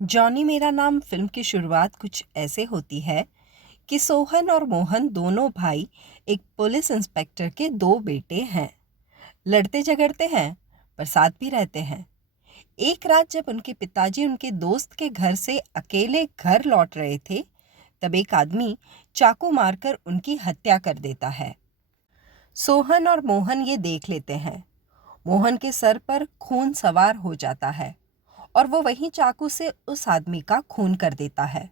Johnny मेरा नाम film की शुरुआत कुछ ऐसे होती है कि सोहन और मोहन दोनों भाई एक पुलिस इंस्पेक्टर के दो बेटे हैं। लड़ते झगड़ते हैं पर साथ भी रहते हैं। एक रात जब उनके पिताजी उनके दोस्त के घर से अकेले घर लौट रहे थे, तब एक आदमी चाकू मारकर उनकी हत्या कर देता है। सोहन और मोहन ये देख लेते हैं। मोहन के सर पर खून सवार हो जाता है और वो वहीं चाकू से उस आदमी का खून कर देता है।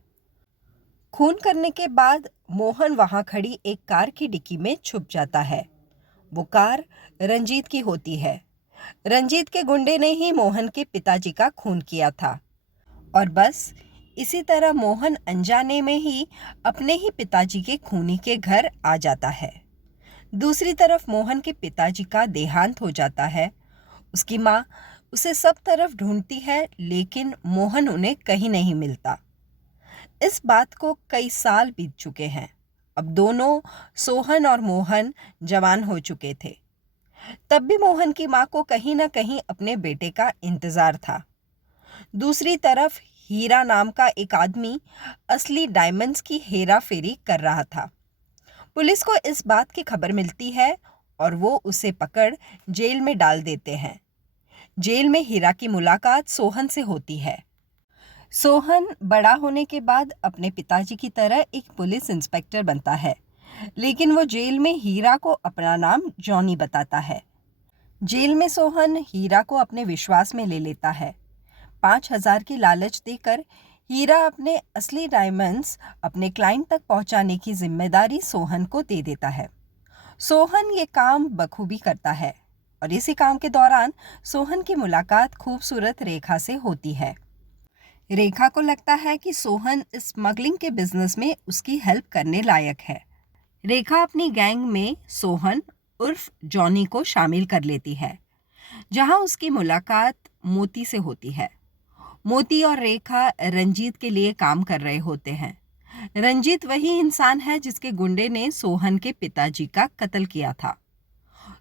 खून करने के बाद मोहन वहां खड़ी एक कार की डिक्की में छुप जाता है। वो कार रंजीत की होती है। रंजीत के गुंडे ने ही मोहन के पिताजी का खून किया था और बस इसी तरह मोहन अनजाने में ही अपने ही पिताजी के खूनी के घर आ जाता है। दूसरी तरफ मोहन के पिताजी का देहांत हो जाता है। उसकी माँ उसे सब तरफ ढूंढती है, लेकिन मोहन उन्हें कहीं नहीं मिलता। इस बात को कई साल बीत चुके हैं। अब दोनों सोहन और मोहन जवान हो चुके थे। तब भी मोहन की माँ को कहीं ना कहीं अपने बेटे का इंतजार था। दूसरी तरफ हीरा नाम का एक आदमी असली डायमंड्स की हेरा फेरी कर रहा था। पुलिस को इस बात की खबर मिलती है और वो उसे पकड़ जेल में डाल देते हैं। जेल में हीरा की मुलाकात सोहन से होती है। सोहन बड़ा होने के बाद अपने पिताजी की तरह एक पुलिस इंस्पेक्टर बनता है, लेकिन वो जेल में हीरा को अपना नाम जॉनी बताता है। जेल में सोहन हीरा को अपने विश्वास में ले लेता है। 5,000 की लालच देकर हीरा अपने असली डायमंड्स अपने क्लाइंट तक पहुंचाने की जिम्मेदारी सोहन को दे देता है। सोहन ये काम बखूबी करता है और इसी काम के दौरान सोहन की मुलाकात खूबसूरत रेखा से होती है। रेखा को लगता है कि सोहन स्मगलिंग के बिजनेस में उसकी हेल्प करने लायक है। रेखा अपनी गैंग में सोहन उर्फ जॉनी को शामिल कर लेती है, जहां उसकी मुलाकात मोती से होती है। मोती और रेखा रंजीत के लिए काम कर रहे होते हैं। रंजीत वही इंसान है जिसके गुंडे ने सोहन के पिताजी का कत्ल किया था।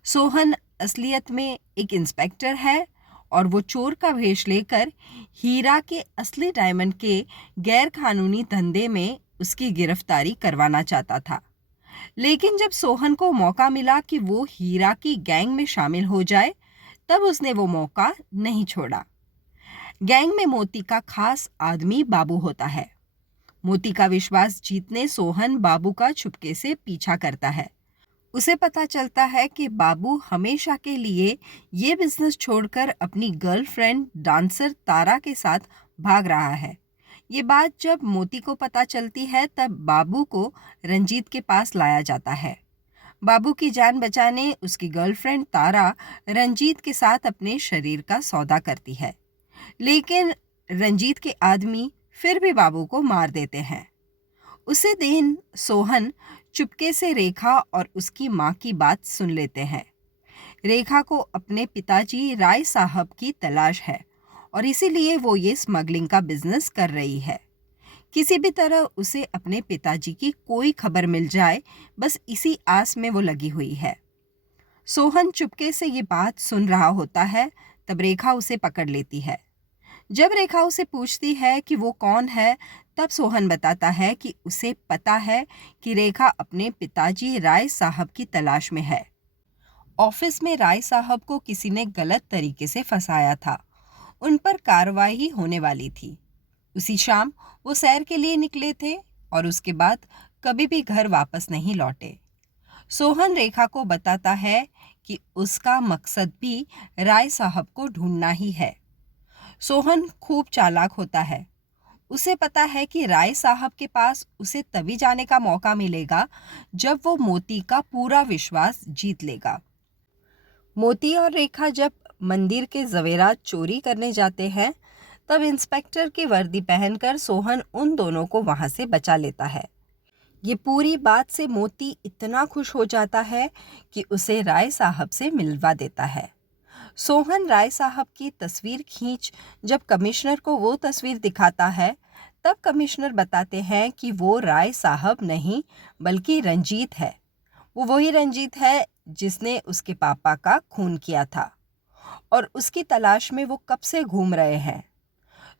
सोहन असलियत में एक इंस्पेक्टर है और वो चोर का वेश लेकर हीरा के असली डायमंड के गैर कानूनी धंधे में उसकी गिरफ्तारी करवाना चाहता था। लेकिन जब सोहन को मौका मिला कि वो हीरा की गैंग में शामिल हो जाए, तब उसने वो मौका नहीं छोड़ा। गैंग में मोती का खास आदमी बाबू होता है। मोती का विश्वास जीतने सोहन बाबू का छुपके से पीछा करता है। उसे पता चलता है कि बाबू हमेशा के लिए ये बिजनेस छोड़कर अपनी गर्लफ्रेंड डांसर तारा के साथ भाग रहा है। ये बात जब मोती को पता चलती है, तब बाबू को रंजीत के पास लाया जाता है। बाबू की जान बचाने उसकी गर्लफ्रेंड तारा रंजीत के साथ अपने शरीर का सौदा करती है, लेकिन रंजीत के आदमी फिर भी बाबू को मार देते हैं। उसी दिन सोहन चुपके से रेखा और उसकी माँ की बात सुन लेते हैं। रेखा को अपने पिताजी राय साहब की तलाश है और इसीलिए वो ये स्मगलिंग का बिजनेस कर रही है। किसी भी तरह उसे अपने पिताजी की कोई खबर मिल जाए, बस इसी आस में वो लगी हुई है। सोहन चुपके से ये बात सुन रहा होता है, तब रेखा उसे पकड़ लेती है। जब रेखा उसे पूछती है कि वो कौन है, तब सोहन बताता है कि उसे पता है कि रेखा अपने पिताजी राय साहब की तलाश में है। ऑफिस में राय साहब को किसी ने गलत तरीके से फंसाया था। उन पर कार्रवाई होने वाली थी। उसी शाम वो सैर के लिए निकले थे और उसके बाद कभी भी घर वापस नहीं लौटे। सोहन रेखा को बताता है कि उसका मकसद भी राय साहब को ढूंढना ही है। सोहन खूब चालाक होता है। उसे पता है कि राय साहब के पास उसे तभी जाने का मौका मिलेगा जब वो मोती का पूरा विश्वास जीत लेगा। मोती और रेखा जब मंदिर के जवेरात चोरी करने जाते हैं, तब इंस्पेक्टर की वर्दी पहनकर सोहन उन दोनों को वहां से बचा लेता है। ये पूरी बात से मोती इतना खुश हो जाता है कि उसे राय साहब से मिलवा देता है। सोहन राय साहब की तस्वीर खींच जब कमिश्नर को वो तस्वीर दिखाता है, तब कमिश्नर बताते हैं कि वो राय साहब नहीं बल्कि रंजीत है। वो वही रंजीत है जिसने उसके पापा का खून किया था और उसकी तलाश में वो कब से घूम रहे हैं।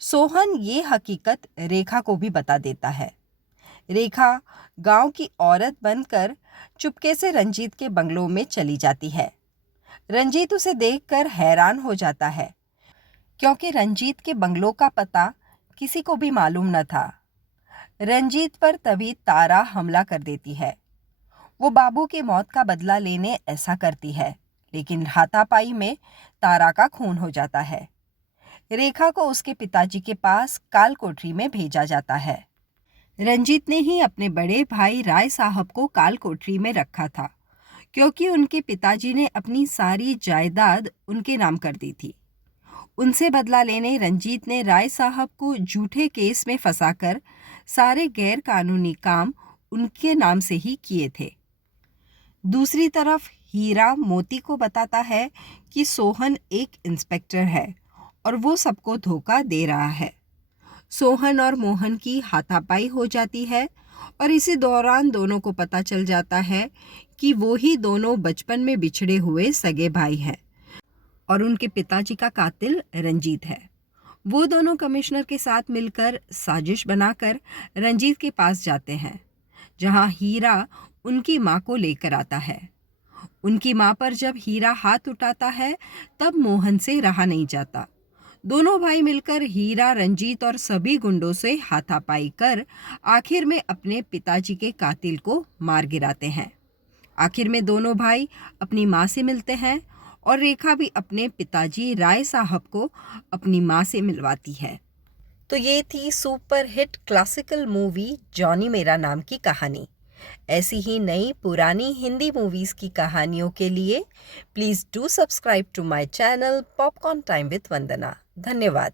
सोहन ये हकीकत रेखा को भी बता देता है। रेखा गांव की औरत बनकर चुपके से रंजीत के बंगलों में चली जाती है। रंजीत उसे देखकर हैरान हो जाता है, क्योंकि रंजीत के बंगलों का पता किसी को भी मालूम न था। रंजीत पर तभी तारा हमला कर देती है। वो बाबू की मौत का बदला लेने ऐसा करती है, लेकिन हाथापाई में तारा का खून हो जाता है। रेखा को उसके पिताजी के पास काल कोठरी में भेजा जाता है। रंजीत ने ही अपने बड़े भाई राय साहब को काल कोठरी में रखा था, क्योंकि उनके पिताजी ने अपनी सारी जायदाद उनके नाम कर दी थी। उनसे बदला लेने रंजीत ने राय साहब को झूठे केस में फंसाकर सारे गैर कानूनी काम उनके नाम से ही किए थे। दूसरी तरफ हीरा मोती को बताता है कि सोहन एक इंस्पेक्टर है और वो सबको धोखा दे रहा है। सोहन और मोहन की हाथापाई हो जाती है और इसी दौरान दोनों को पता चल जाता है कि वो ही दोनों बचपन में बिछड़े हुए सगे भाई हैं और उनके पिताजी का कातिल रंजीत है। वो दोनों कमिश्नर के साथ मिलकर साजिश बनाकर रंजीत के पास जाते हैं, जहां हीरा उनकी मां को लेकर आता है। उनकी मां पर जब हीरा हाथ उठाता है तब मोहन से रहा नहीं जाता। दोनों भाई मिलकर हीरा, रंजीत और सभी गुंडों से हाथापाई कर आखिर में अपने पिताजी के कातिल को मार गिराते हैं। आखिर में दोनों भाई अपनी मां से मिलते हैं और रेखा भी अपने पिताजी राय साहब को अपनी मां से मिलवाती है। तो ये थी super hit classical movie Johnny मेरा नाम की कहानी। ऐसी ही नई पुरानी हिंदी मूवीज़ की कहानियों के लिए please do subscribe to my channel popcorn time with Vandana. धन्यवाद।